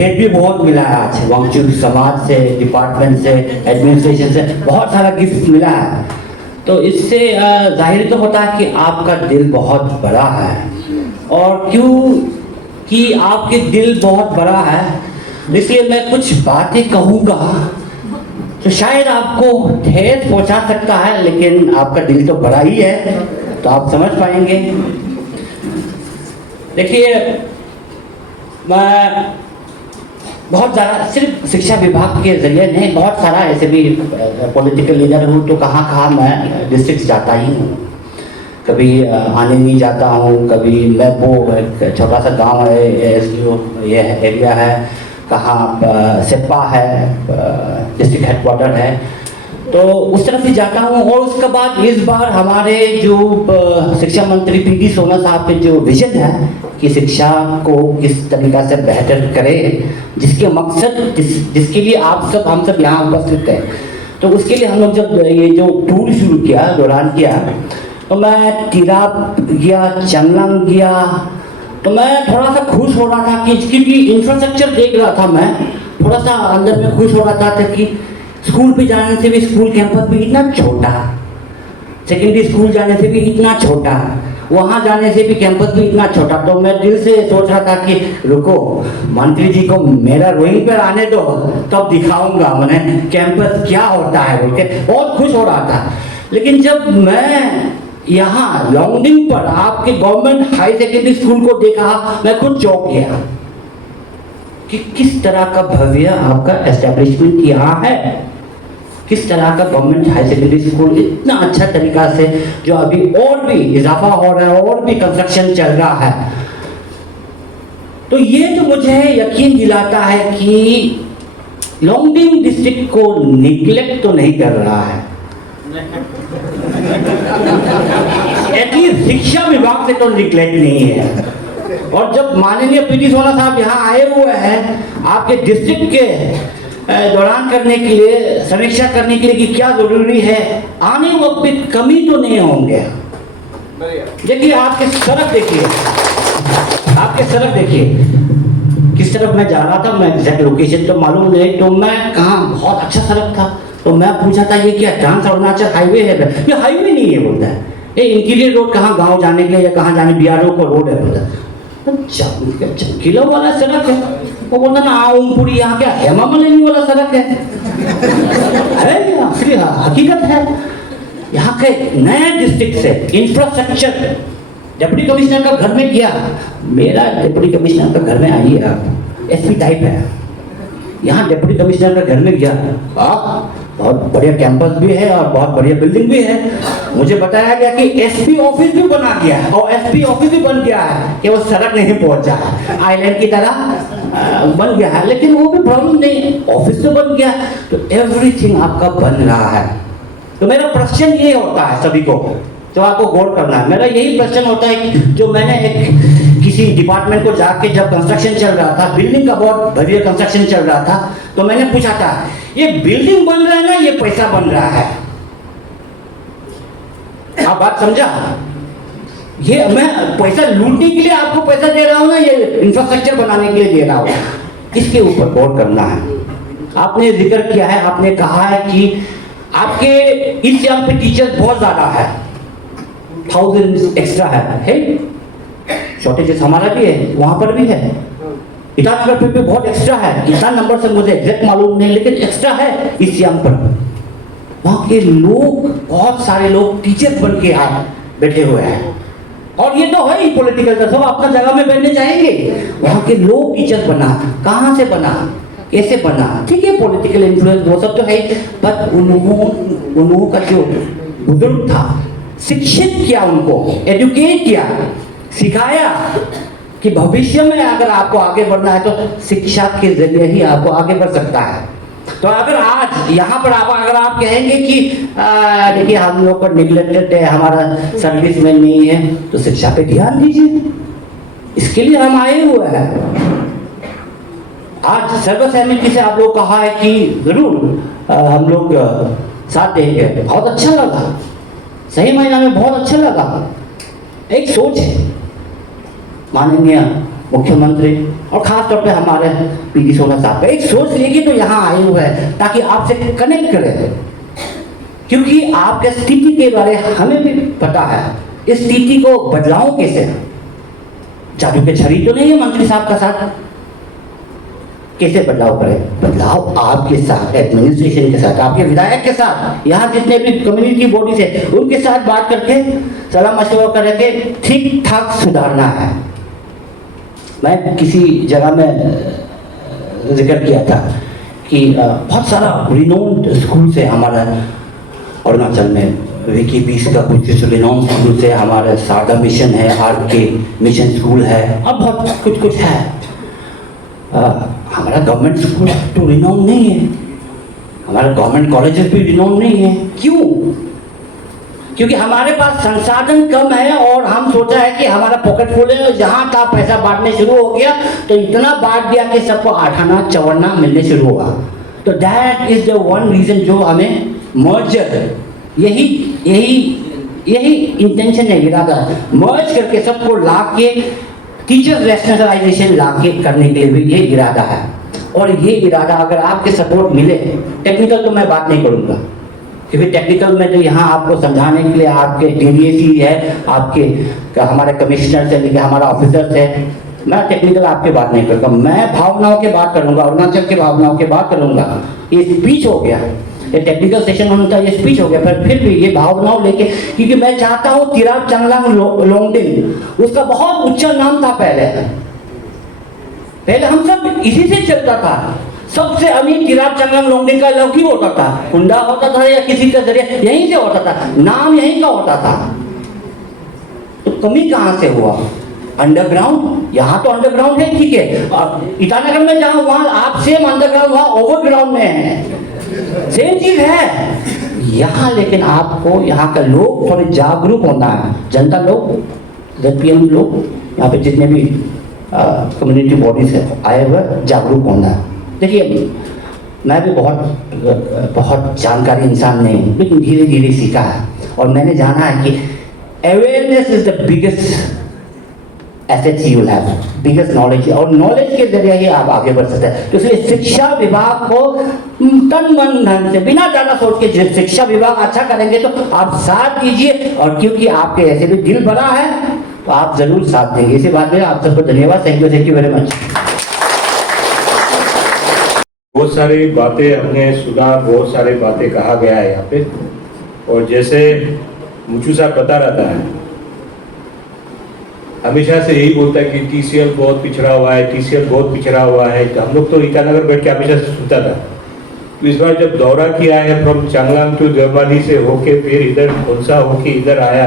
Gift भी बहुत मिला है आज वांगचू समाज से, डिपार्टमेंट से, एडमिनिस्ट्रेशन से बहुत सारा गिफ्ट मिला है। तो इससे जाहिर तो होता है कि आपका दिल बहुत बड़ा है। और क्यों कि आपके दिल बहुत बड़ा है, इसलिए मैं कुछ बातें कहूँगा तो शायद आपको ठेस पहुंचा सकता है, लेकिन आपका दिल तो बड़ा ही है तो आप समझ पाएंगे। देखिए, मैं बहुत ज़्यादा सिर्फ शिक्षा विभाग के जरिए नहीं, बहुत सारा ऐसे भी पॉलिटिकल लीडर हूँ तो कहाँ कहाँ मैं डिस्ट्रिक्ट जाता ही हूँ। कभी आने नहीं जाता हूँ, कभी मैं वो एक छोटा सा गांव है ये एरिया है, कहाँ सेप्पा है, डिस्ट्रिक्ट हेडक्वार्टर है, तो उस तरफ भी जाता हूँ। और उसके बाद इस बार हमारे जो शिक्षा मंत्री पी.डी. सोना साहब के जो विजन है कि शिक्षा को किस तरीक़ा से बेहतर करें, जिसके मकसद जिसके लिए आप सब हम सब यहाँ उपस्थित हैं, तो उसके लिए हम लोग जब ये जो टूर शुरू किया, दौरान किया, तो मैं तिराप गया, चंगलांग गया, तो मैं थोड़ा सा खुश हो रहा था कि क्योंकि इंफ्रास्ट्रक्चर देख रहा था, मैं थोड़ा सा अंदर में खुश हो रहा था कि स्कूल पे जाने से भी स्कूल कैंपस भी इतना छोटा, सेकेंडरी स्कूल जाने से भी इतना छोटा, वहाँ जाने से भी कैंपस भी इतना छोटा। तो मैं दिल से सोच रहा था कि रुको, मंत्री जी को मेरा रोइंग पर आने दो, तब दिखाऊंगा मैंने कैंपस क्या होता है बोल के बहुत खुश हो रहा था। लेकिन जब मैं यहाँ लॉन्गडिंग पर आपके गवर्नमेंट हाई सेकेंडरी स्कूल को देखा, मैं खुद चौंक गया कि किस तरह का भव्य आपका एस्टेब्लिशमेंट यहाँ है, किस तरह का गवर्नमेंट हाई सेकेंडरी स्कूल इतना अच्छा तरीका से, जो अभी और भी इजाफा हो रहा है और भी कंस्ट्रक्शन चल रहा है। तो ये जो मुझे यकीन दिलाता है कि लॉन्गडिंग डिस्ट्रिक्ट को निग्लेक्ट तो नहीं कर रहा है, एटलीस्ट शिक्षा विभाग से तो निग्लेक्ट नहीं है। और जब माननीय पी.डी. सोना साहब यहाँ आए हुए हैं आपके डिस्ट्रिक्ट के दौरान करने के लिए, समीक्षा करने के लिए कि क्या जरूरी है, आने वक्त पे कमी तो नहीं होंगे। देखिए आपके सड़क देखिए, आपके सड़क देखिए किस तरफ मैं जा रहा था, मैं एग्जैक्ट लोकेशन तो मालूम नहीं, तो मैं कहाँ बहुत अच्छा सड़क था, तो मैं पूछा था ये क्या ट्रांस अरुणाचल हाईवे है? ये हाईवे नहीं है बोलता है, ये इंटीरियर रोड कहाँ गांव जाने के लिए या कहाँ जाने BRO का रोड है बोलता है। चमकीला वाला सड़क है, वो बोलता ना ओमपुरी यहाँ क्या हेमा मालिनी वाला सड़क है हकीकत है। यहाँ के नए डिस्ट्रिक्ट से इंफ्रास्ट्रक्चर, डिप्टी कमिश्नर का घर में गया, मेरा डिप्टी कमिश्नर का घर में आइए आप, SP टाइप है, यहाँ डिप्टी कमिश्नर का घर में गया, बहुत बढ़िया कैंपस भी है और बहुत बढ़िया बिल्डिंग भी है। मुझे बताया गया कि SP ऑफिस भी बना गया है, और SP ऑफिस भी बन गया है कि वो सड़क नहीं पहुंचा है, आइलैंड की तरह बन गया है, लेकिन वो भी प्रॉब्लम नहीं, ऑफिस तो बन गया, तो एवरीथिंग आपका बन रहा है। तो मेरा प्रश्न ये होता है सभी को, तो आपको गौर करना है, मेरा यही प्रश्न होता है कि जो मैंने एक किसी डिपार्टमेंट को जाके जब कंस्ट्रक्शन चल रहा था, बिल्डिंग का बहुत बढ़िया कंस्ट्रक्शन चल रहा था, तो मैंने पूछा था ये बिल्डिंग बन रहा है ना ये पैसा बन रहा है? आप बात समझा? ये मैं पैसा लूटने के लिए आपको पैसा दे रहा हूं ना, ये इंफ्रास्ट्रक्चर बनाने के लिए दे रहा हूं? इसके ऊपर गौर करना है। आपने जिक्र किया है, आपने कहा है कि आपके इस यहाँ पे टीचर्स बहुत ज्यादा है, 1000 एक्स्ट्रा है? शॉर्टेजेस हमारा भी है, वहां पर भी है, ईटानगर पे भी बहुत एक्स्ट्रा है, इतना नंबर से मुझे एग्जैक्ट मालूम नहीं, लेकिन एक्स्ट्रा है इस यहाँ पर। वहाँ के लोग, बहुत सारे लोग टीचर्स बन के बैठे हुए हैं, और ये तो है ही पॉलिटिकल, तो सब अपना जगह में बैठने जाएंगे। वहाँ के लोग टीचर्स बना, कहाँ से बना, कैसे बना, ठीक है पॉलिटिकल इन्फ्लुएंस वो सब तो है, पर उन्हों का जो बुजुर्ग था, शिक्षित किया, उनको एजुकेट किया, सिखाया कि भविष्य में अगर आपको आगे बढ़ना है तो शिक्षा के जरिए ही आपको आगे बढ़ सकता है। तो अगर आज यहाँ पर अगर आप कहेंगे कि देखिए हम लोग पर निगलेक्टेड है, हमारा सर्विस में नहीं है, तो शिक्षा पे ध्यान दीजिए, इसके लिए हम आए हुए हैं। आज सर्वसहमति से आप लोग कहा है कि जरूर हम लोग साथ देंगे, बहुत अच्छा लगा, सही मायने में बहुत अच्छा लगा। एक सोच है, माननीय मुख्यमंत्री और खास तौर पे हमारे पीडी सोना साहब का एक सोच लेके तो यहाँ आए हुए हैं ताकि आपसे कनेक्ट करें, क्योंकि आपके स्थिति के बारे हमें भी पता है। इस स्थिति को बदलाव कैसे? जादू के छड़ी तो नहीं है मंत्री साहब का साथ, कैसे बदलाव करें? बदलाव आपके साथ, एडमिनिस्ट्रेशन के साथ, आपके विधायक के साथ, यहाँ जितने भी कम्युनिटी बॉडीज है उनके साथ बात करके सलाह मशवरा करके ठीक ठाक सुधारना है। मैं किसी जगह में जिक्र किया था कि बहुत सारा रिनोन्ड स्कूल से हमारा अरुणाचल में, विकी बीस का कुछ रिनोन्ड स्कूल से हमारा शारदा मिशन है, RK मिशन स्कूल है, अब बहुत कुछ है। हमारा गवर्नमेंट स्कूल तो रिनोन नहीं है, हमारा गवर्नमेंट कॉलेजेस भी रिनोन नहीं है। क्यों? क्योंकि हमारे पास संसाधन कम है और हम सोचा है कि हमारा पॉकेट फुल है और जहां था पैसा बांटने शुरू हो गया तो इतना बांट दिया कि सबको आठाना चौवरना मिलने शुरू होगा। तो that is the one reason जो हमें मर्जर, यही इंटेंशन है, इरादा मर्ज करके सबको ला के टीचर रैशनलाइजेशन ला के करने के लिए भी ये इरादा है। और ये इरादा अगर आपके सपोर्ट मिले, टेक्निकल तो मैं बात नहीं करूँगा क्योंकि टेक्निकल में तो यहाँ आपको समझाने के लिए आपके DDAC है, आपके हमारे कमिश्नर से लेकर हमारा ऑफिसर है, मैं टेक्निकल आपके बात नहीं करूँगा, मैं भावनाओं के बात करूँगा, अरुणाचल के भावनाओं के बात करूँगा। ये स्पीच हो गया, ये टेक्निकल सेशन होना था, ये स्पीच हो गया, पर फिर भी ये भावनाओं लेके, क्योंकि मैं चाहता हूँ तिराप चांगलांग लोंगडिंग, उसका बहुत ऊंचा नाम था पहले हम सब इसी से चलता था। सबसे अमीर तिराप चांगलांग लोंगडिंग का लौकी होता था, हुंडा होता था या किसी का जरिए यहीं से होता था, नाम यहीं का होता था। तो कमी कहाँ से हुआ? अंडरग्राउंड, यहाँ तो अंडरग्राउंड है, ठीक है, ईटानगर में जहाँ वहाँ आप सेम अंडरग्राउंड, वहाँ ओवरग्राउंड में है, सेम चीज है यहाँ। लेकिन आपको यहाँ का लोग थोड़े जागरूक होना है, जनता लोग, ZPM लोग, यहाँ पे जितने भी कम्युनिटी बॉडीज है आए हुए, जागरूक होना है। देखिए मैं भी बहुत जानकारी इंसान नहीं, लेकिन धीरे धीरे सीखा है और मैंने जाना है कि awareness is the biggest asset you have, biggest knowledge, और नॉलेज के जरिए ही आप आगे बढ़ सकते हैं। तो इसलिए शिक्षा विभाग को तन मन धन से, बिना ज्यादा सोच के, शिक्षा विभाग अच्छा करेंगे तो आप साथ दीजिए, और क्योंकि आपके ऐसे भी दिल बड़ा है तो आप जरूर साथ देंगे। इसी बात में आप सबको धन्यवाद। Thank you very much. बहुत सारी बातें हमने सुना, बहुत सारी बातें कहा गया है यहाँ पे, और जैसे मुचू साहब बता रहा था, हमेशा से यही बोलता है कि TCL बहुत पिछड़ा हुआ है, TCL बहुत पिछड़ा हुआ है। तो हम लोग तो ईटानगर बैठ के हमेशा से सुनता था। तो इस बार जब दौरा किया है फ्रॉम चांगलांग टू जर्मनी से होके फिर इधर खोंसा होके इधर आया,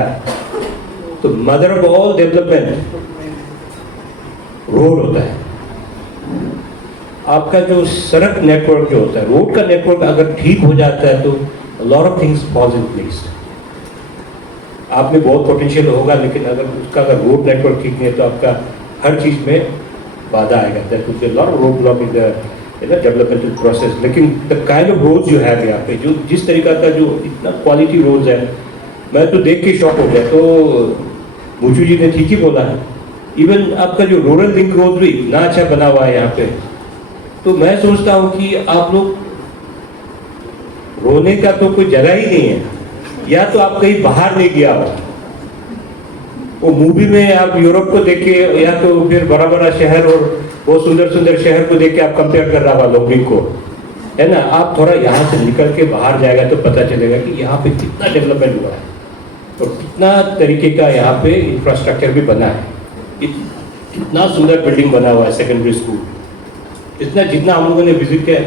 तो mother of all development road होता है। आपका जो सड़क नेटवर्क जो होता है, रोड का नेटवर्क अगर ठीक हो जाता है तो lot of things falls in place. आप में बहुत पोटेंशियल होगा, लेकिन अगर रोड नेटवर्क ठीक नहीं है तो आपका हर चीज में बाधा आएगा। That will be lot of road block in the developmental process. लेकिन द काइंड ऑफ रोड्स जो है यहाँ पे, जो जिस तरीका का जो इतना क्वालिटी रोड्स है, मैं तो देख के शॉक हो गया। तो मुचू जी ने ठीक ही बोला है, इवन आपका जो रूरल लिंक रोड भी इतना अच्छा बना हुआ है यहाँ पे। तो मैं सोचता हूँ कि आप लोग, रोने का तो कोई जगह ही नहीं है, या तो आप कहीं बाहर नहीं गया हो, वो मूवी में आप यूरोप को देख के, या तो फिर बड़ा बड़ा शहर और बहुत सुंदर सुंदर शहर को देख के आप कंपेयर कर रहा होगा लोगों को, है ना। आप थोड़ा यहाँ से निकल के बाहर जाएगा तो पता चलेगा कि यहाँ पे कितना डेवलपमेंट हुआ है और कितना तरीके का यहाँ पे इंफ्रास्ट्रक्चर भी बना है। इतना सुंदर बिल्डिंग बना हुआ है सेकेंडरी स्कूल, इतना जितना हम लोगों ने विजिट किया,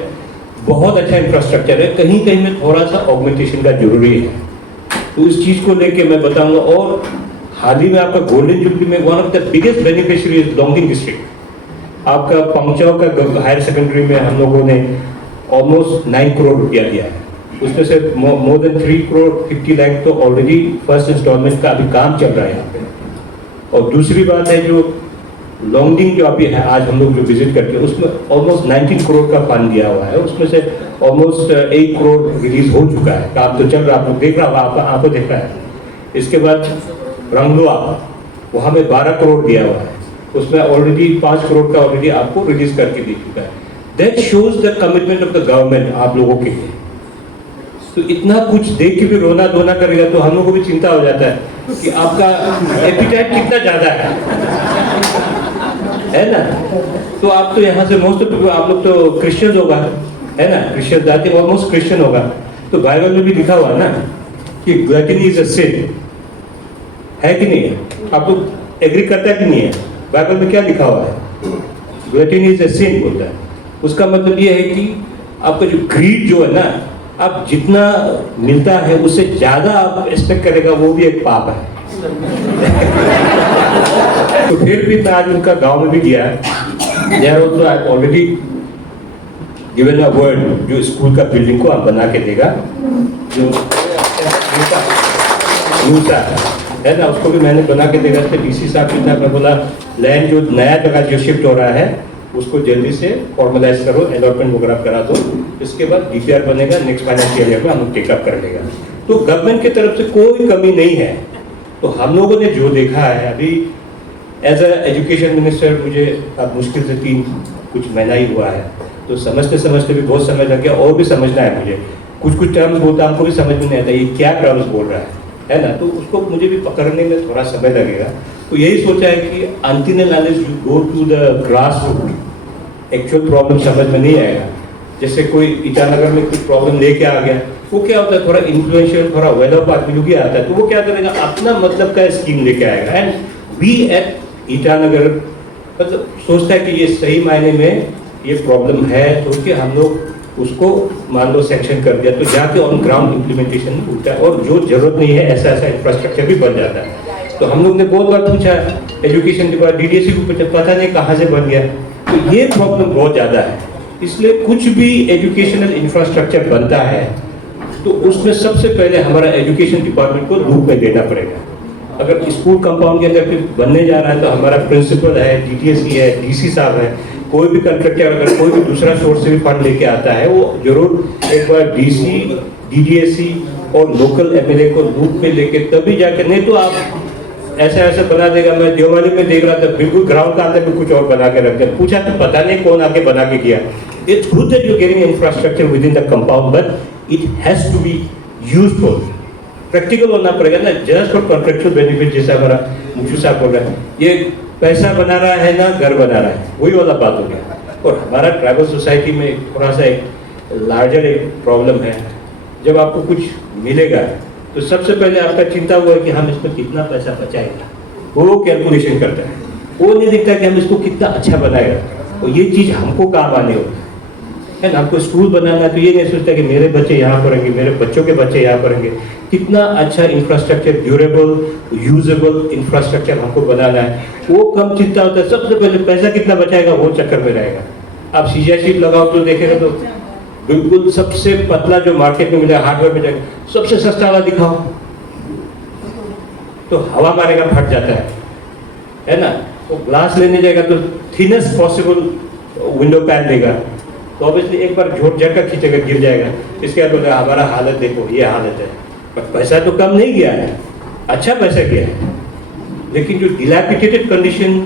बहुत अच्छा इंफ्रास्ट्रक्चर है। कहीं कहीं में थोड़ा सा ऑगमेंटेशन का जरूरी है, तो इस चीज को लेके मैं बताऊंगा। और हाल ही में आपका गोल्डन जुबली में one of the biggest beneficiary is Longding district. आपका पंगचाओ का हायर सेकेंडरी में हम लोगों ने ऑलमोस्ट 9 करोड़ रुपया दिया है, उसमें से मोर देन 3 करोड़ 50 लाख तो ऑलरेडी फर्स्ट इंस्टॉलमेंट का अभी काम चल रहा है यहाँ पे। और दूसरी बात है, जो लोंगडिंग जो अभी है, आज हम लोग जो विजिट करके, उसमें ऑलमोस्ट 19 करोड़ का फंड दिया हुआ है, उसमें से ऑलमोस्ट 1 करोड़ रिलीज हो चुका है, काम तो चल रहा है, आप लोग देख रहा होगा, आपको देख रहा है। इसके बाद रंगलुआ, वहाँ में 12 करोड़ दिया हुआ है, उसमें ऑलरेडी 5 करोड़ का ऑलरेडी आपको रिलीज करके दे चुका है। That shows the commitment of the government आप लोगों के लिए। तो इतना कुछ देख के भी रोना धोना करेगा तो हम लोगों को भी चिंता हो जाता है कि आपका एपिटाइट कितना ज्यादा है ना। तो आप तो यहाँ से मोस्ट आप लोग तो क्रिश्चियन होगा, है ना, क्रिश्चियन जाति ऑलमोस्ट क्रिश्चियन होगा। तो बाइबल में भी लिखा हुआ है ना कि ग्लटनी इज अ सिन, है कि नहीं है? आप लोग एग्री करता है कि नहीं है? बाइबल में क्या लिखा हुआ है? ग्लटनी इज अ सिन बोलता है। उसका मतलब ये है कि आपका जो ग्रीड जो है ना, आप जितना मिलता है उससे ज्यादा आप एक्सपेक्ट करेगा, वो भी एक पाप है। तो फिर भी मैं आज उनका गांव में भी गया, ऑलरेडी गिवन अ वर्ड जो स्कूल का बिल्डिंग को आप बना के देगा, जो है ना, उसको भी मैंने बना के देगा। डीसी साहब के साथ मैं बोला लैंड जो नया जगह जो शिफ्ट हो रहा है उसको जल्दी से फॉर्मलाइज करो, अलॉटमेंट वगैरह करा दो, इसके बाद डीपीआर बनेगा, नेक्स्ट फाइनेंशियल ईयर में हम टेकअप कर लेगा। तो गवर्नमेंट की तरफ से कोई कमी नहीं है। तो हम लोगों ने जो देखा है अभी एज अ एजुकेशन मिनिस्टर, मुझे अब मुश्किल से कुछ महीना ही हुआ है, तो समझते समझते भी बहुत समय लग गया, और भी समझना है मुझे। कुछ टर्म्स बोलता हमको भी समझ में नहीं आता ये क्या टर्म्स बोल रहा है ना, तो उसको मुझे भी पकड़ने में थोड़ा समय लगेगा। तो यही सोचा है कि अंतिम knowledge go to the grass root, actual problem समझ में नहीं आएगा। जैसे कोई ईटानगर में कुछ प्रॉब्लम लेके आ गया, वो क्या होता है, थोड़ा इन्फ्लुएंशियल, थोड़ा वेल ऑफ आदमी भी आता है, तो वो क्या करेगा, अपना मतलब का स्कीम लेके आएगा। एंड वी एट ईटानगर मतलब सोचता है कि ये सही मायने में ये प्रॉब्लम है, तो कि हम लोग उसको मान लो सेक्शन कर दिया, तो जाके ऑन ग्राउंड इम्प्लीमेंटेशन होता है, और जो जरूरत नहीं है ऐसा ऐसा इंफ्रास्ट्रक्चर भी बन जाता है। तो हम लोग ने बहुत बार पूछा एजुकेशन डिपार्टमेंट, डीडीएससी को पता नहीं कहाँ से बन गया। तो ये प्रॉब्लम बहुत ज़्यादा है। इसलिए कुछ भी एजुकेशनल इंफ्रास्ट्रक्चर बनता है तो उसमें सबसे पहले हमारा एजुकेशन डिपार्टमेंट को रूप में देना पड़ेगा। अगर स्कूल कंपाउंड के अंदर बनने जा रहा है तो हमारा प्रिंसिपल है, डीटीएससी है, डीसी साहब है, कोई भी कंट्रैक्टर अगर कोई भी दूसरा सोर्स से भी फंड लेके आता है, वो जरूर एक बार डीसी, डीडीएससी और लोकल एमएलए को रूप में लेके तभी जाके, नहीं तो आप ऐसा ऐसा बना देगा। मैं देवाली में देख रहा था, बिल्कुल ग्राउंड का अंदर में कुछ और बना के रख दिया, पूछा तो पता नहीं कौन आके बना के गया। It's good that you getting infrastructure within the compound, but it has to be useful, practical होना पड़ेगा ना, जस्ट फॉर कॉन्ट्रेक्चुअल बेनिफिट। जैसा हमारा मुंशी साहब बोल रहा है, ये पैसा बना रहा है ना घर बना रहा है, वही वाला बात हो गया। और हमारा ट्राइबल सोसाइटी में थोड़ा सा एक लार्जर एक प्रॉब्लम है, जब आपको कुछ मिलेगा तो सबसे पहले आपका चिंता हुआ है कि हम इसमें कितना पैसा बचाएगा, वो कैलकुलेशन करता है, वो नहीं दिखता कि हम इसको कितना अच्छा बनाएगा। और ये चीज़ हमको काम आने होती है ना। हमको स्कूल बनाना तो ये नहीं सोचता कि मेरे बच्चे यहाँ पढ़ेंगे, मेरे बच्चों के बच्चे यहाँ पढ़ेंगे, कितना अच्छा इंफ्रास्ट्रक्चर, ड्यूरेबल यूजेबल इंफ्रास्ट्रक्चर हमको बनाना है, वो कम चिंता होता है। सबसे पहले पैसा कितना बचाएगा वो चक्कर में रहेगा। आप सीजाशीट लगाओ तो देखेगा तो बिल्कुल सबसे पतला जो मार्केट में मिलेगा, हार्डवेयर में जाएगा, सबसे सस्ता वाला दिखाओ तो हवा मारेगा, फट जाता है ना। वो ग्लास लेने जाएगा तो थिनेस्ट पॉसिबल विंडो पैन देगा, तो ऑब्वियसली एक बार झोट झटका खींचेगा, गिर जाएगा। इसके बाद बोलेगा हमारा हालत देखो, ये हालत है। पर पैसा तो कम नहीं गया है, अच्छा पैसा गया है, लेकिन जो डिलैपिडेटेड कंडीशन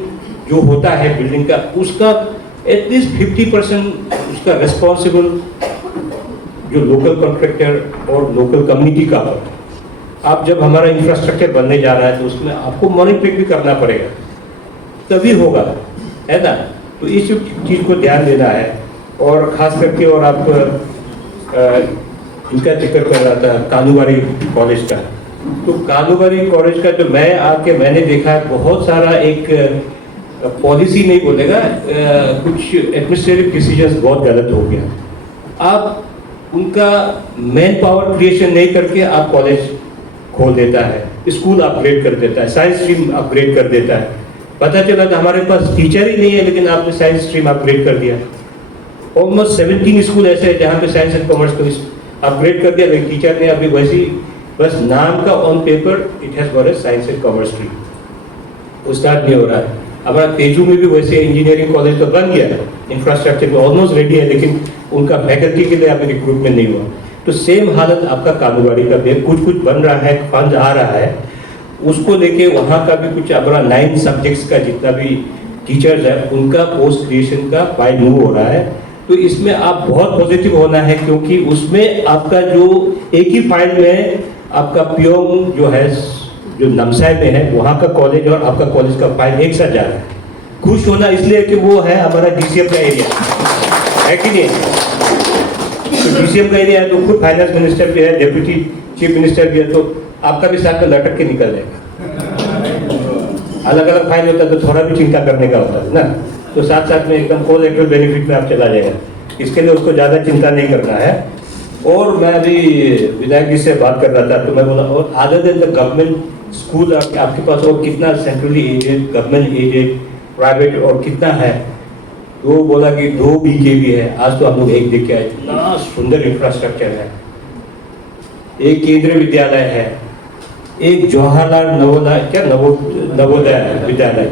जो होता है बिल्डिंग का, उसका एटलीस्ट 50% उसका रिस्पॉन्सिबल जो लोकल कॉन्ट्रैक्टर और लोकल कम्युनिटी का हो। आप जब हमारा इंफ्रास्ट्रक्चर बनने जा रहा है तो उसमें आपको मॉनिटरिंग भी करना पड़ेगा, तभी होगा, है ना। तो इस चीज़ को ध्यान देना है। और ख़ास करके, और आप इनका जिक्र कर रहा था कानूबारी कॉलेज का, तो कानूबारी कॉलेज का जो मैं आके मैंने देखा है, बहुत सारा एक पॉलिसी नहीं बोलेगा, कुछ एडमिनिस्ट्रेटिव डिसीजंस बहुत गलत हो गया। आप उनका मैन पावर क्रिएशन नहीं करके आप कॉलेज खोल देता है, स्कूल अपग्रेड कर देता है, साइंस स्ट्रीम अपग्रेड कर देता है। पता चला था हमारे पास टीचर ही नहीं है, लेकिन आपने साइंस स्ट्रीम अपग्रेड कर दिया। ऑलमोस्ट 17 स्कूल ऐसे हैं जहाँ पे साइंस एंड कॉमर्स को अपग्रेड कर दिया, लेकिन टीचर ने अभी वैसी बस नाम का on paper it has got a science and commerce stream, वो स्टार्ट नहीं हो रहा है। हमारा तेजू में भी वैसे इंजीनियरिंग कॉलेज तो बन गया है, इंफ्रास्ट्रक्चर भी ऑलमोस्ट रेडी है, लेकिन उनका फैकल्टी के लिए अभी रिक्रूटमेंट नहीं हुआ। तो सेम हालत आपका कानूबारी का भी, कुछ कुछ बन रहा है, फंड आ रहा है, उसको लेके वहाँ का भी कुछ अपना 9 सब्जेक्ट्स का जितना भी टीचर्स है उनका पोस्ट ग्रेजुएशन का फाइल मूव हो रहा है। तो इसमें आप बहुत पॉजिटिव होना है, क्योंकि उसमें आपका जो एक ही फाइल में आपका प्योंग जो है, जो नामसाई में है वहाँ का कॉलेज और आपका कॉलेज का फाइल एक साथ जा रहा है। खुश होना इसलिए कि वो है हमारा डीसीएम का एरिया है कि नहीं। तो डीसीएम का एरिया है तो खुद फाइनेंस मिनिस्टर भी है, डेप्यूटी चीफ मिनिस्टर भी है, तो आपका भी साथ में लटक के निकल जाएगा। अलग अलग फाइल होता है तो थोड़ा भी चिंता करने का होता है ना, तो साथ साथ में एकदम कोलैटरल बेनिफिट में आप चला जाएगा। इसके लिए उसको ज़्यादा चिंता नहीं करना है। और मैं अभी विधायक जी से बात कर रहा था तो मैं बोला, और other than the government school आपके पास और कितना centrally aided, government aided, private और कितना है? तो वो बोला कि 2 BK भी है। आज तो हम लोग एक देख के आए, इतना सुंदर इंफ्रास्ट्रक्चर है। एक केंद्रीय विद्यालय है, एक जवाहरलाल नवोदय विद्यालय,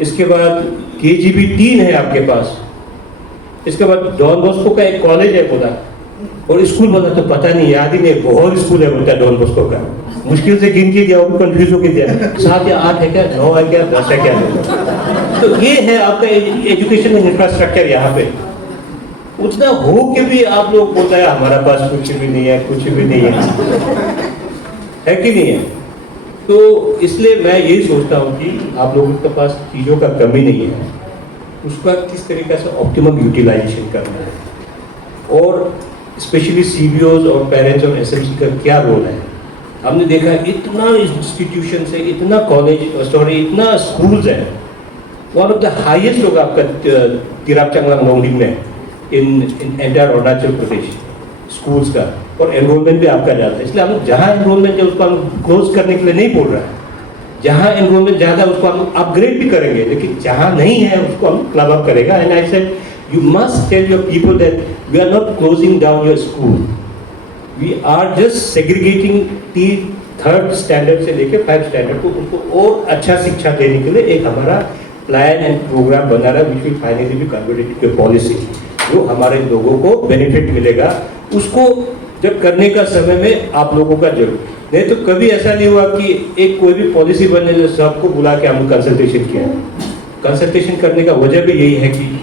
इसके बाद KGB 3 है आपके पास, इसके बाद डॉन बॉस्को का एक कॉलेज है बोला, और स्कूल बोला तो पता नहीं, याद ही नहीं, बहुत स्कूल है बोलता है डॉन बॉस्को का। मुश्किल से गिन के दिया, वो भी कंफ्यूज होकर दिया, 7 या 8 है क्या, 9 है क्या, 10 है क्या। तो ये है आपका एजुकेशन इंफ्रास्ट्रक्चर यहाँ पे। उतना हो के भी आप लोग बोलता है हमारा पास कुछ भी नहीं है, कुछ भी नहीं है कि नहीं है। तो इसलिए मैं यही सोचता हूँ कि आप लोगों के पास चीज़ों का कमी नहीं है, उसका किस तरीके से ऑप्टिमम यूटिलाइजेशन करना है, और स्पेशली CBOs और पेरेंट्स और SMC का क्या रोल है। हमने देखा इतना इंस्टीट्यूशन है, इतना कॉलेज, इतना स्कूल्स है, वन ऑफ द हाईएस्ट होगा आपका तिराप चंगलांग लोंगडिंग में in entire Arunachal Pradesh schools का, और एनरोलमेंट भी आपका ज़्यादा है। इसलिए हम लोग जहाँ एनरोलमेंट है उसको हम क्लोज करने के लिए नहीं बोल रहे हैं, जहाँ एनरोलमेंट ज़्यादा है उसको हम अपग्रेड भी करेंगे, लेकिन जहाँ नहीं है उसको हम क्लब अप करेगा। And I said you must tell your people that we are not closing down your school, we are just segregating the 3rd standard से लेकर 5th स्टैंडर्ड को, उनको और अच्छा शिक्षा देने के लिए एक हमारा प्लान एंड प्रोग्राम बना रहा है, which will finally be converted to policy, जो हमारे लोगों को बेनिफिट मिलेगा। उसको जब करने का समय में आप लोगों का जरूर, नहीं तो कभी ऐसा नहीं हुआ कि एक कोई भी पॉलिसी बनने से सबको बुला के हमने कंसल्टेशन किया। कंसल्टेशन करने का वजह भी यही है कि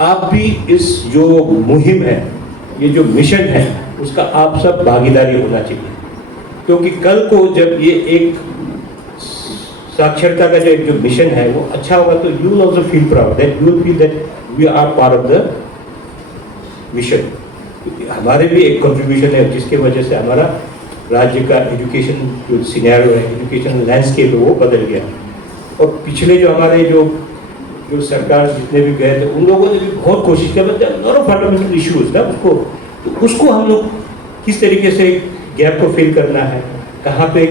आप भी इस जो मुहिम है, ये जो मिशन है, उसका आप सब भागीदारी होना चाहिए, क्योंकि कल को जब ये एक साक्षरता का जो मिशन है वो अच्छा होगा तो you will also feel proud that you will feel that we are part of the mission. हमारे भी एक कंट्रीब्यूशन है जिसके वजह से हमारा राज्य का एजुकेशन जो सिनेरियो है, एजुकेशन लैंडस्केप है, वो बदल गया। और पिछले जो हमारे जो सरकार जितने भी गए थे उन लोगों ने भी बहुत कोशिश किया, मतलब फंडामेंटल इश्यूज था उसको हम लोग किस तरीके से गैप को फिल करना है, कहाँ पे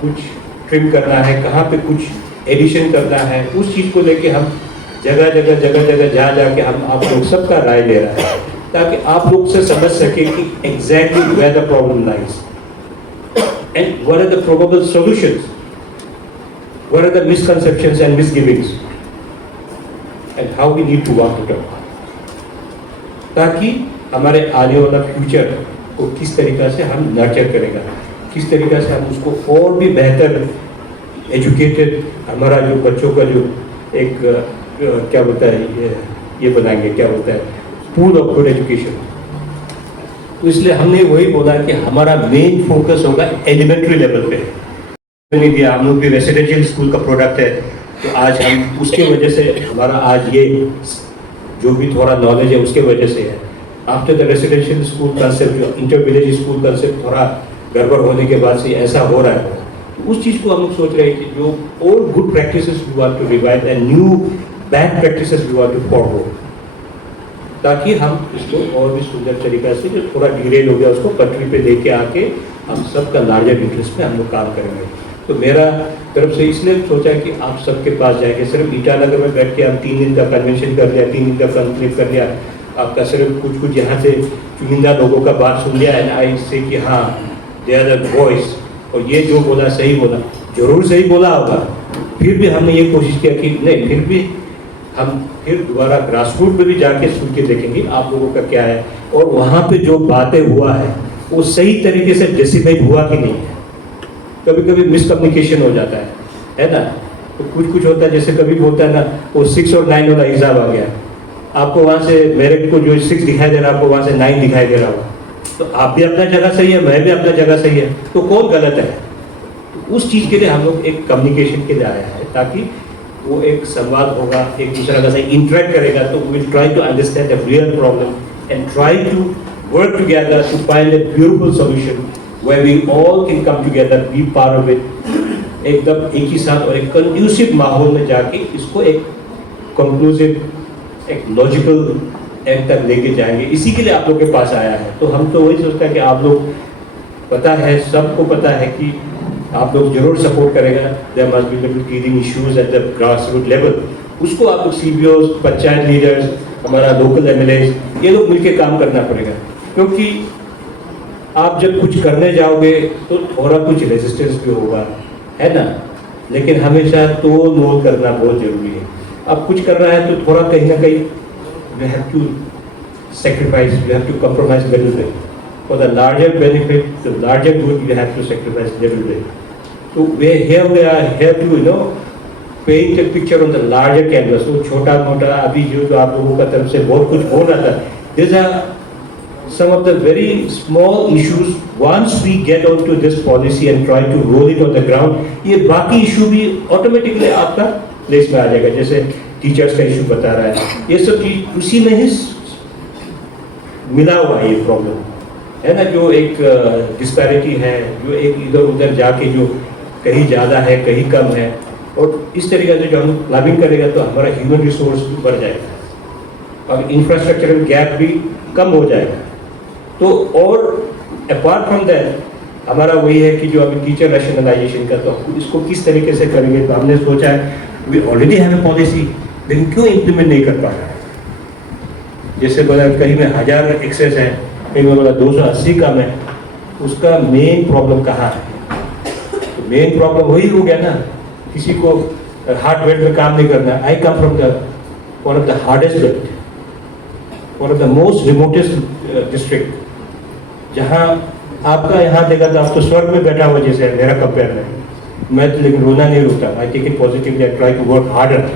कुछ ट्रिम करना है, कहाँ पे कुछ एडिशन करना है, उस चीज़ को लेके हम जगह जा जाके हम आप लोग सबका राय ले रहे हैं, ताकि आप लोग से समझ सके कि exactly where the problem lies and what are the probable solutions, what are the misconceptions and misgivings and how we need to work it out, ताकि हमारे आने वाला फ्यूचर को किस तरीके से हम नर्चर करेगा, किस तरीके से हम उसको और भी बेहतर एजुकेटेड हमारा जो बच्चों का जो एक क्या बोलता है ये बनाएंगे, क्या बोलता है पूल ऑफ गुड एजुकेशन। तो इसलिए हमने वही बोला कि हमारा मेन फोकस होगा एलिमेंट्री लेवल पे। नहीं दिया, हम लोग भी रेसिडेंशियल स्कूल का प्रोडक्ट है, तो आज हम उसके वजह से हमारा आज ये जो भी थोड़ा नॉलेज है उसके वजह से है। After the residential school concept, जो इंटर विलेज स्कूल कंसेप्ट थोड़ा गड़बड़ होने के बाद से ऐसा हो रहा है, तो उस चीज़ को हम लोग सोच रहे हैं कि जो old good practices we want to revive and new bad practices we want to follow, ताकि हम इसको और भी सुंदर तरीका से जो थोड़ा डिग्रेड हो गया उसको पटरी पे लेके आके हम सबका लार्जर इंटरेस्ट में हम लोग काम करेंगे। तो मेरा तरफ से इसलिए सोचा कि आप सबके पास जाएंगे, सिर्फ ईटानगर में बैठ के हम 3 दिन का कन्वेंशन कर लिया, 3 दिन का कॉन्क्लेव कर लिया, आपका सिर्फ कुछ यहाँ से चुनिंदा लोगों का बात सुन लिया एंड आई से कि हाँ दे आर द वॉइस, और ये जो बोला सही बोला, जरूर सही बोला होगा, फिर भी हमने ये कोशिश किया कि नहीं, फिर भी हम फिर दोबारा ग्रास रूट पे भी जाके सुन के देखेंगे आप लोगों का क्या है, और वहाँ पे जो बातें हुआ है वो सही तरीके से डिसिपेट हुआ कि नहीं है। कभी कभी मिसकम्युनिकेशन हो जाता है ना, तो कुछ होता है, जैसे कभी होता है ना, वो 6 और 9 वाला हिसाब आ गया, आपको वहाँ से मेरिट को जो 6 दिखाई दे रहा है, आपको वहाँ से 9 दिखाई दे रहा होगा, तो आप भी अपना जगह सही है, मैं भी अपना जगह सही है, तो कौन गलत है? तो उस चीज़ के लिए हम लोग एक कम्युनिकेशन के लिए आया है, ताकि वो एक संवाद होगा, एक दूसरे का साथ इंटरेक्ट करेगा, तो will try to understand the real problem and try to work together to find a beautiful solution where we all can come together, be part of it, एकदम एक ही साथ और एक कंड्यूसिव माहौल में जाके इसको एक कंक्लूसिव, एक लॉजिकल एंड तक लेके जाएंगे। इसी के लिए आप लोग के पास आया है। तो हम तो वही सोचते हैं कि आप लोग, पता है, सबको पता है कि आप लोग जरूर सपोर्ट करेगा। There must be teething issues at the grass root level, उसको आप लोग CBOs, पंचायत लीडर्स, हमारा लोकल MLAs, ये लोग मिलकर काम करना पड़ेगा, क्योंकि आप जब कुछ करने जाओगे तो थोड़ा कुछ रेजिस्टेंस भी होगा, है ना, लेकिन हमेशा तोल मोल करना बहुत जरूरी है। अब कुछ कर रहा है तो थोड़ा कहीं ना कहीं you have to sacrifice, you have to compromise a little bit. For the larger benefit, the larger good, you have to sacrifice a little bit. So we are here to paint a picture on the larger canvas. So छोटा मोटा अभी जो आप लोगों का तरफ से बहुत कुछ हो रहा था, these are some of the very small issues. Once we get onto this policy and try to roll it on the ground, ये बाकी इशू भी ऑटोमेटिकली आपका प्लेस में आ जाएगा। जैसे टीचर्स का इशू बता रहा है, ये सब चीज उसी में ही मिला हुआ है, ये प्रॉब्लम है ना, जो एक डिस्पैरिटी है, जो एक इधर उधर जाके जो कहीं ज़्यादा है कहीं कम है, और इस तरीके से जो हम क्लबिंग करेगा तो हमारा ह्यूमन रिसोर्स भी बढ़ जाएगा और इंफ्रास्ट्रक्चरल गैप भी कम हो जाएगा। तो और अपार्ट फ्रॉम दैट हमारा वही है कि जो अभी टीचर रैशनलाइजेशन का, तो इसको किस तरीके से करेंगे, तो हमने सोचा है we already have a policy, लेकिन क्यों इम्प्लीमेंट नहीं कर पा रहा है। जैसे बोला कहीं में 1000 एक्सेस है, कहीं में बोला 280 कम है, उसका मेन प्रॉब्लम कहाँ है? तो मेन प्रॉब्लम वही हो गया ना, किसी को हार्ट बेल्ट में काम नहीं करना। I come from the one of the hardest belt, one of the most remotest district, जहाँ आपका यहाँ देखा तो आप तो स्वर्ग में बैठा हुआ जैसे मेरा कंपेयर में। मैं तो लेकिन रोना नहीं रोता, I take it positively, I try to work harder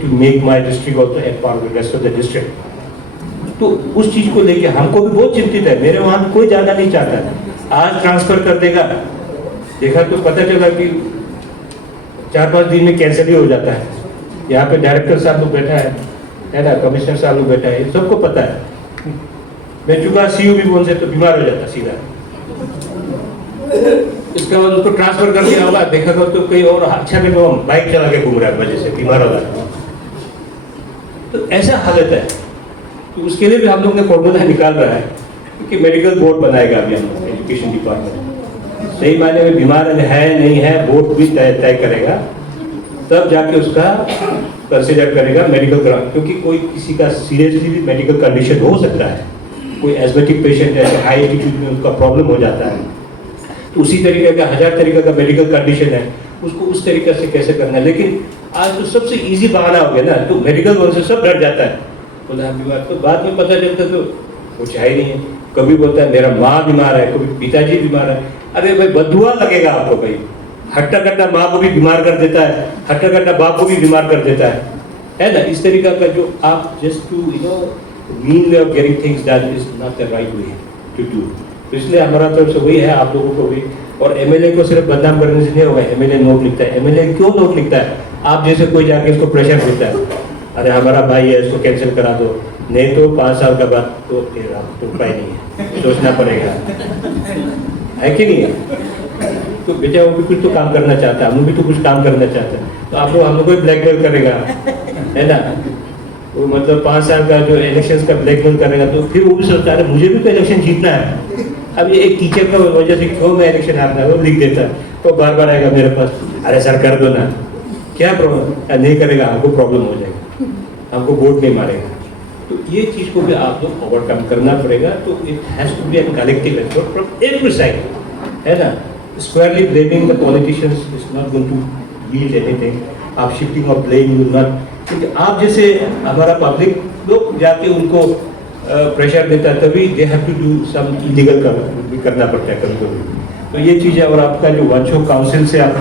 to make my district also a part of the rest of the district. तो उस चीज़ को लेके हमको भी बहुत चिंतित है। मेरे वहाँ कोई जाना नहीं चाहता है, आज ट्रांसफर कर देगा, देखा तो पता चला कि 4-5 दिन में कैंसिल ही हो जाता है। यहाँ पे डायरेक्टर साहब लोग बैठा है ना, कमिश्नर साहब लोग बैठा है, सबको पता है। मैं चुका CU भी बोल से तो बीमार हो जाता सीधा, इसके बाद उसको ट्रांसफर कर दिया होगा, देखा तो कहीं और अच्छा भी वो बाइक चला के घूम रहा है वजह से बीमार हो रहा है। तो ऐसा हालत है, तो उसके लिए भी हम लोग ने फॉर्मूला निकाल रहा है कि मेडिकल बोर्ड बनाएगा अभी हम लोग, एजुकेशन डिपार्टमेंट सही मायने में बीमार है नहीं है बोर्ड भी तय करेगा, तब जाके उसका कंसिडर करेगा मेडिकल ग्राउंड। क्योंकि कोई किसी का सीरियसली भी मेडिकल कंडीशन हो सकता है, कोई एस्मेटिक पेशेंट है, हाई एल्टीट्यूड में उसका प्रॉब्लम हो जाता है, तो उसी तरीके का 1000 तरीके का मेडिकल कंडीशन है, उसको उस तरीके से कैसे करना है। लेकिन आज तो सबसे इजी बहाना हो गया ना, तो मेडिकल वर्ड से सब डर जाता है, बोला बीमार, तो बाद में पता चलता तो कुछ है ही नहीं है। कभी बोलता है मेरा माँ बीमार है, कभी पिताजी बीमार है, अरे भाई बदुआ लगेगा आपको, भाई हट्टा कट्टा माँ को भी बीमार कर देता है, हट्टा कट्टा बाप को भी बीमार कर देता है ना। इस तरीका का जो आप just to mean way of getting things done is not the right way to do. तो इसलिए हमारा तरफ से वही है, आप लोगों को भी। और MLA को सिर्फ बदनाम करने से नहीं होगा। MLA नोट लिखता है, MLA क्यों नोट लिखता है? आप जैसे कोई जाके इसको प्रेशर देता है, अरे हमारा भाई है इसको कैंसिल करा दो, नहीं तो 5 साल का बाद तो फिर आप तो उपाय नहीं है, सोचना पड़ेगा, है कि नहीं है? तो बेटा वो भी कुछ तो काम करना चाहता है, हम भी तो कुछ काम करना चाहते हैं, तो आप लोग हम लोग को ब्लैकमेल करेगा, है ना। वो मतलब 5 साल का जो इलेक्शन का ब्लैकमेल करेगा, तो फिर वो भी सोचता है मुझे भी तो इलेक्शन जीतना है। अब ये एक टीचर का वजह से क्यों मैं इलेक्शन हारना है वो लिख देता है, तो बार बार आएगा मेरे पास, अरे सर कर दो ना, क्या प्रॉब्लम? नहीं करेगा हमको प्रॉब्लम हो जाएगा, हमको वोट नहीं मारेगा। तो ये चीज़ को भी आप लोग ओवरकम करना पड़ेगा। तो it has to be an collective effort from every side, है ना। Squarely blaming the politicians is not going to yield anything. आप shifting of blame will not, क्योंकि आप जैसे हमारा पब्लिक लोग जाके उनको प्रेशर देता है, तभी they have to do some illegal करना पड़ता है कभी कभी। तो ये चीज़ है। और आपका जो वर्चुअल काउंसिल से आप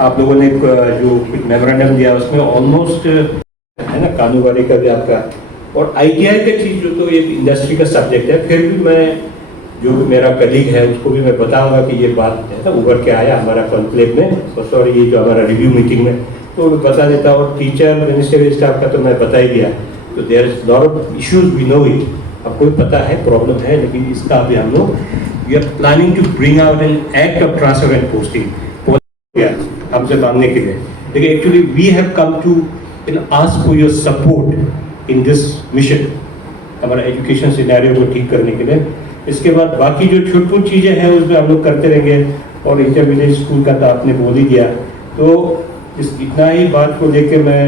आप लोगों ने जो मेमोरेंडम दिया उसमें ऑलमोस्ट है ना कानूनबारी का भी आपका और ITI का चीज़ जो तो एक इंडस्ट्री का सब्जेक्ट है, फिर भी मैं जो मेरा कलीग है उसको भी मैं बताऊंगा कि ये बात है ना उभर के आया हमारा कॉन्क्लेव में, सॉरी ये जो हमारा रिव्यू मीटिंग में, तो मैं बता देता हूँ। और टीचर मिनिस्ट्रियल स्टाफ का तो मैं बता ही दिया, तो there is lot of issues we know it, आपको भी पता है प्रॉब्लम है, लेकिन इसका अभी हम लोग we are planning to bring out an act of transfer and posting हमसे मांगने के लिए, लेकिन actually we have come to ask for your support in this mission, हमारा एजुकेशन सिनेरियो को ठीक करने के लिए। इसके बाद बाकी जो छोटी छोटी चीज़ें हैं उसमें हम लोग करते रहेंगे, और इंटरमीडिएट स्कूल का तो आपने बोल ही दिया, तो इतना ही बात को लेकर मैं